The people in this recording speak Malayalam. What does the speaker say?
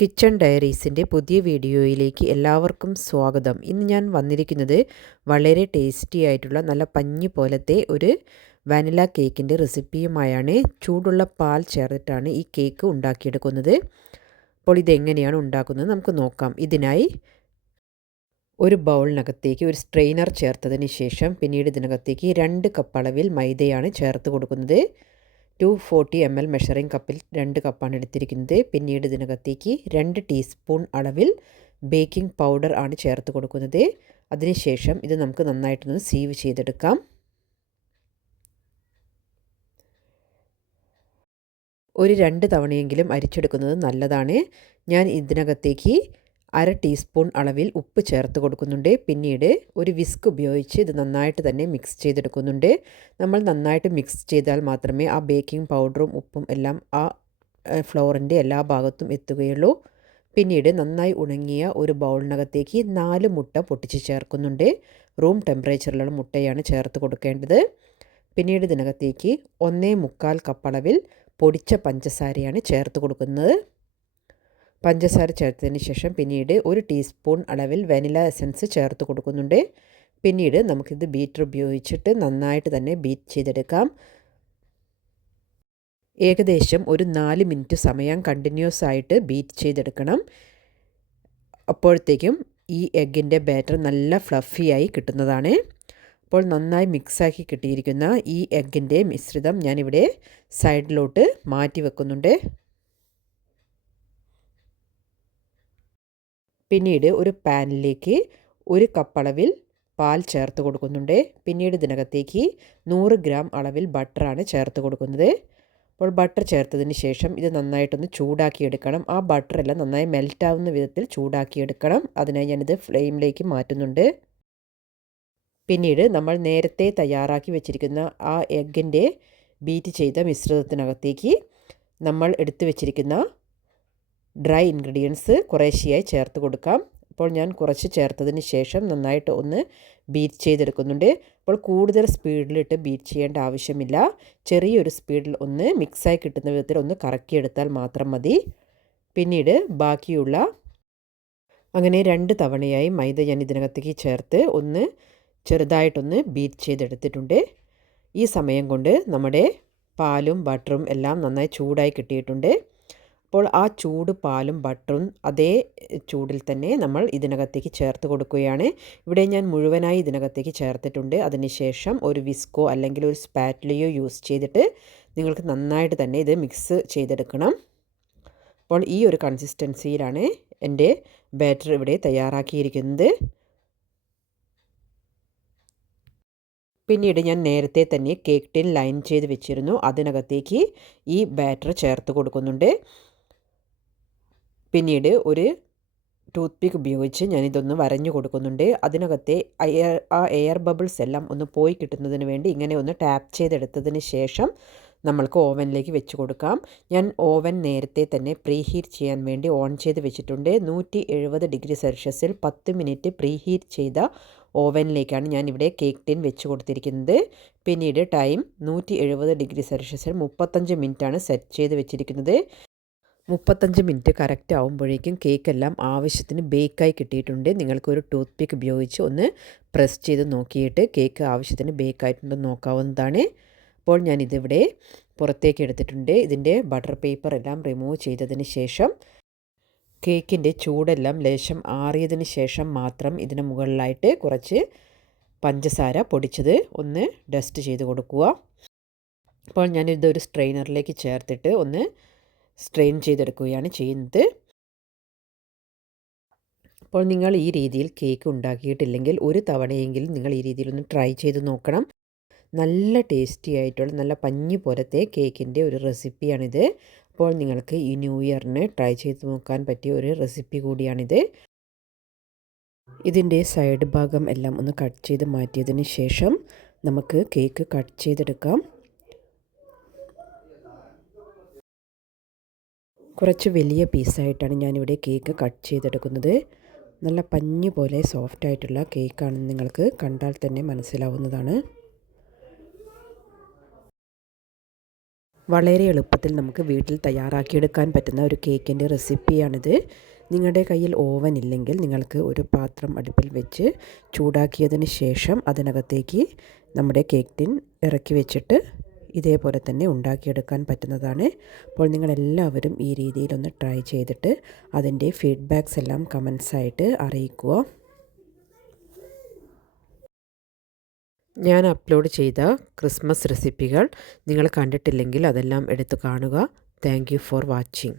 കിച്ചൺ ഡയറീസിൻ്റെ പുതിയ വീഡിയോയിലേക്ക് എല്ലാവർക്കും സ്വാഗതം. ഇന്ന് ഞാൻ വന്നിരിക്കുന്നത് വളരെ ടേസ്റ്റി ആയിട്ടുള്ള നല്ല പഞ്ഞി പോലത്തെ ഒരു വാനില കേക്കിൻ്റെ റെസിപ്പിയുമായാണ്. ചൂടുള്ള പാൽ ചേർത്തിട്ടാണ് ഈ കേക്ക് ഉണ്ടാക്കിയെടുക്കുന്നത്. അപ്പോൾ ഇതെങ്ങനെയാണ് ഉണ്ടാക്കുന്നത് നമുക്ക് നോക്കാം. ഇതിനായി ഒരു ബൗളിനകത്തേക്ക് ഒരു സ്ട്രെയിനർ ചേർത്തതിന് ശേഷം പിന്നീട് ഇതിനകത്തേക്ക് 2 കപ്പ് അളവിൽ മൈദയാണ് ചേർത്ത് കൊടുക്കുന്നത്. 240 ml മെഷറിംഗ് കപ്പിൽ 2 കപ്പാണ് എടുത്തിരിക്കുന്നത്. പിന്നീട് ഇതിനകത്തേക്ക് 2 ടീസ്പൂൺ അളവിൽ ബേക്കിംഗ് പൗഡർ ആണ് ചേർത്ത് കൊടുക്കുന്നത്. അതിനുശേഷം ഇത് നമുക്ക് നന്നായിട്ടൊന്ന് സീവ് ചെയ്തെടുക്കാം. ഒരു 2 തവണയെങ്കിലും അരിച്ചെടുക്കുന്നത് നല്ലതാണ്. ഞാൻ ഇതിനകത്തേക്ക് 1/2 ടീസ്പൂൺ അളവിൽ ഉപ്പ് ചേർത്ത് കൊടുക്കുന്നുണ്ട്. പിന്നീട് ഒരു വിസ്ക് ഉപയോഗിച്ച് ഇത് നന്നായിട്ട് തന്നെ മിക്സ് ചെയ്തെടുക്കുന്നുണ്ട്. നമ്മൾ നന്നായിട്ട് മിക്സ് ചെയ്താൽ മാത്രമേ ആ ബേക്കിംഗ് പൗഡറും ഉപ്പും എല്ലാം ആ ഫ്ലോറിൻ്റെ എല്ലാ ഭാഗത്തും എത്തുകയുള്ളൂ. പിന്നീട് നന്നായി ഉണങ്ങിയ ഒരു ബൗളിനകത്തേക്ക് 4 മുട്ട പൊട്ടിച്ച് ചേർക്കുന്നുണ്ട്. റൂം ടെമ്പറേച്ചറിലുള്ള മുട്ടയാണ് ചേർത്ത് കൊടുക്കേണ്ടത്. പിന്നീട് ഇതിനകത്തേക്ക് 1.25 കപ്പ് അളവിൽ പൊടിച്ച പഞ്ചസാരയാണ് ചേർത്ത് കൊടുക്കുന്നത്. പഞ്ചസാര ചേർത്തതിന് ശേഷം പിന്നീട് 1 ടീസ്പൂൺ അളവിൽ വാനില എസൻസ് ചേർത്ത് കൊടുക്കുന്നുണ്ട്. പിന്നീട് നമുക്കിത് ബീറ്റർ ഉപയോഗിച്ചിട്ട് നന്നായിട്ട് തന്നെ ബീറ്റ് ചെയ്തെടുക്കാം. ഏകദേശം ഒരു 4 മിനിറ്റ് സമയം കണ്ടിന്യൂസ് ആയിട്ട് ബീറ്റ് ചെയ്തെടുക്കണം. അപ്പോഴത്തേക്കും ഈ എഗ്ഗിൻ്റെ ബാറ്റർ നല്ല ഫ്ലഫിയായി കിട്ടുന്നതാണ്. അപ്പോൾ നന്നായി മിക്സാക്കി കിട്ടിയിരിക്കുന്ന ഈ എഗ്ഗിൻ്റെ മിശ്രിതം ഞാനിവിടെ സൈഡിലോട്ട് മാറ്റി വെക്കുന്നുണ്ട്. പിന്നീട് ഒരു പാനിലേക്ക് 1 കപ്പ് അളവിൽ പാൽ ചേർത്ത് കൊടുക്കുന്നുണ്ട്. പിന്നീട് ഇതിനകത്തേക്ക് 100 ഗ്രാം അളവിൽ ബട്ടറാണ് ചേർത്ത് കൊടുക്കുന്നത്. അപ്പോൾ ബട്ടർ ചേർത്തതിന് ശേഷം ഇത് നന്നായിട്ടൊന്ന് ചൂടാക്കിയെടുക്കണം. ആ ബട്ടറെല്ലാം നന്നായി മെൽറ്റാവുന്ന വിധത്തിൽ ചൂടാക്കിയെടുക്കണം. അതിനായി ഞാനിത് ഫ്ലെയിമിലേക്ക് മാറ്റുന്നുണ്ട്. പിന്നീട് നമ്മൾ നേരത്തെ തയ്യാറാക്കി വെച്ചിരിക്കുന്ന ആ എഗ്ഗിൻ്റെ ബീറ്റ് ചെയ്ത മിശ്രിതത്തിനകത്തേക്ക് നമ്മൾ എടുത്തു വെച്ചിരിക്കുന്ന ഡ്രൈ ഇൻഗ്രീഡിയൻസ് കുറേശ്ശെയായി ചേർത്ത് കൊടുക്കാം. അപ്പോൾ ഞാൻ കുറച്ച് ചേർത്തതിന് ശേഷം നന്നായിട്ട് ഒന്ന് ബീറ്റ് ചെയ്തെടുക്കുന്നുണ്ട്. അപ്പോൾ കൂടുതൽ സ്പീഡിലിട്ട് ബീറ്റ് ചെയ്യേണ്ട ആവശ്യമില്ല. ചെറിയൊരു സ്പീഡിൽ ഒന്ന് മിക്സായി കിട്ടുന്ന വിധത്തിൽ ഒന്ന് കറക്കിയെടുത്താൽ മാത്രം മതി. പിന്നീട് ബാക്കിയുള്ള അങ്ങനെ 2 തവണയായി മൈദ ഞാൻ ഇതിനകത്തേക്ക് ചേർത്ത് ഒന്ന് ചെറുതായിട്ടൊന്ന് ബീറ്റ് ചെയ്തെടുത്തിട്ടുണ്ട്. ഈ സമയം കൊണ്ട് നമ്മുടെ പാലും ബട്ടറും എല്ലാം നന്നായി ചൂടായി കിട്ടിയിട്ടുണ്ട്. അപ്പോൾ ആ ചൂട് പാലും ബട്ടറും അതേ ചൂടിൽ തന്നെ നമ്മൾ ഇതിനകത്തേക്ക് ചേർത്ത് കൊടുക്കുകയാണ്. ഇവിടെ ഞാൻ മുഴുവനായി ഇതിനകത്തേക്ക് ചേർത്തിട്ടുണ്ട്. അതിനുശേഷം ഒരു വിസ്കോ അല്ലെങ്കിൽ ഒരു സ്പാറ്റുലയോ യൂസ് ചെയ്തിട്ട് നിങ്ങൾക്ക് നന്നായിട്ട് തന്നെ ഇത് മിക്സ് ചെയ്തെടുക്കണം. അപ്പോൾ ഈ ഒരു കൺസിസ്റ്റൻസിയിലാണ് എൻ്റെ ബാറ്റർ ഇവിടെ തയ്യാറാക്കിയിരിക്കുന്നത്. പിന്നീട് ഞാൻ നേരത്തെ തന്നെ കേക്ക് ടിൻ ലൈൻ ചെയ്ത് വെച്ചിരുന്നു. അതിനകത്തേക്ക് ഈ ബാറ്റർ ചേർത്ത് കൊടുക്കുന്നുണ്ട്. പിന്നീട് ഒരു ടൂത്ത് പിക്ക് ഉപയോഗിച്ച് ഞാനിതൊന്ന് വരഞ്ഞു കൊടുക്കുന്നുണ്ട്. അതിനകത്തെ എയർ ബബിൾസ് എല്ലാം ഒന്ന് പോയി കിട്ടുന്നതിന് വേണ്ടി ഇങ്ങനെ ഒന്ന് ടാപ്പ് ചെയ്തെടുത്തതിന് ശേഷം നമ്മൾക്ക് ഓവനിലേക്ക് വെച്ച് കൊടുക്കാം. ഞാൻ ഓവൻ നേരത്തെ തന്നെ പ്രീ ഹീറ്റ് ചെയ്യാൻ വേണ്ടി ഓൺ ചെയ്ത് വെച്ചിട്ടുണ്ട്. 170 ഡിഗ്രി സെൽഷ്യസിൽ 10 മിനിറ്റ് പ്രീ ഹീറ്റ് ചെയ്ത ഓവനിലേക്കാണ് ഞാൻ ഇവിടെ കേക്ക് ടിൻ വെച്ച് കൊടുത്തിരിക്കുന്നത്. പിന്നീട് ടൈം 170 ഡിഗ്രി സെൽഷ്യസിൽ 35 മിനിറ്റാണ് സെറ്റ് ചെയ്ത് വെച്ചിരിക്കുന്നത്. 35 മിനിറ്റ് കറക്റ്റ് ആകുമ്പോഴേക്കും കേക്കെല്ലാം ആവശ്യത്തിന് ബേക്കായി കിട്ടിയിട്ടുണ്ട്. നിങ്ങൾക്കൊരു ടൂത്ത് പിക്ക് ഉപയോഗിച്ച് ഒന്ന് പ്രസ് ചെയ്ത് നോക്കിയിട്ട് കേക്ക് ആവശ്യത്തിന് ബേക്കായിട്ടുണ്ടെന്ന് നോക്കാവുന്നതാണ്. അപ്പോൾ ഞാനിതിവിടെ പുറത്തേക്ക് എടുത്തിട്ടുണ്ട്. ഇതിൻ്റെ ബട്ടർ പേപ്പർ എല്ലാം റിമൂവ് ചെയ്തതിന് ശേഷം കേക്കിൻ്റെ ചൂടെല്ലാം ലേശം ആറിയതിന് ശേഷം മാത്രം ഇതിന് മുകളിലായിട്ട് കുറച്ച് പഞ്ചസാര പൊടിച്ചത് ഒന്ന് ഡസ്റ്റ് ചെയ്ത് കൊടുക്കുക. അപ്പോൾ ഞാനിതൊരു സ്ട്രെയിനറിലേക്ക് ചേർത്തിട്ട് ഒന്ന് സ്ട്രെയിൻ ചെയ്തെടുക്കുകയാണ് ചെയ്യുന്നത്. അപ്പോൾ നിങ്ങൾ ഈ രീതിയിൽ കേക്ക് ഉണ്ടാക്കിയിട്ടില്ലെങ്കിൽ ഒരു തവണയെങ്കിലും നിങ്ങൾ ഈ രീതിയിലൊന്ന് ട്രൈ ചെയ്ത് നോക്കണം. നല്ല ടേസ്റ്റി ആയിട്ടുള്ള നല്ല പഞ്ഞി പോലത്തെ കേക്കിൻ്റെ ഒരു റെസിപ്പിയാണിത്. അപ്പോൾ നിങ്ങൾക്ക് ഈ ന്യൂ ഇയറിന് ട്രൈ ചെയ്ത് നോക്കാൻ പറ്റിയ ഒരു റെസിപ്പി കൂടിയാണിത്. ഇതിൻ്റെ സൈഡ് ഭാഗം എല്ലാം ഒന്ന് കട്ട് ചെയ്ത് മാറ്റിയതിന് ശേഷം നമുക്ക് കേക്ക് കട്ട് ചെയ്തെടുക്കാം. കുറച്ച് വലിയ പീസായിട്ടാണ് ഞാനിവിടെ കേക്ക് കട്ട് ചെയ്തെടുക്കുന്നത്. നല്ല പഞ്ഞി പോലെ സോഫ്റ്റായിട്ടുള്ള കേക്കാണെന്ന് നിങ്ങൾക്ക് കണ്ടാൽ തന്നെ മനസ്സിലാവുന്നതാണ്. വളരെ എളുപ്പത്തിൽ നമുക്ക് വീട്ടിൽ തയ്യാറാക്കിയെടുക്കാൻ പറ്റുന്ന ഒരു കേക്കിൻ്റെ റെസിപ്പിയാണിത്. നിങ്ങളുടെ കയ്യിൽ ഓവൻ ഇല്ലെങ്കിൽ നിങ്ങൾക്ക് ഒരു പാത്രം അടുപ്പിൽ വെച്ച് ചൂടാക്കിയതിന് ശേഷം അതിനകത്തേക്ക് നമ്മുടെ കേക്ക് ടിൻ ഇറക്കി വെച്ചിട്ട് ഇതേപോലെ തന്നെ ഉണ്ടാക്കിയെടുക്കാൻ പറ്റുന്നതാണ്. അപ്പോൾ നിങ്ങളെല്ലാവരും ഈ രീതിയിലൊന്ന് ട്രൈ ചെയ്തിട്ട് അതിൻ്റെ ഫീഡ്ബാക്ക്സ് എല്ലാം കമൻസായിട്ട് അറിയിക്കുക. ഞാൻ അപ്ലോഡ് ചെയ്ത ക്രിസ്മസ് റെസിപ്പികൾ നിങ്ങൾ കണ്ടിട്ടില്ലെങ്കിൽ അതെല്ലാം എടുത്ത് കാണുക. Thank you for watching.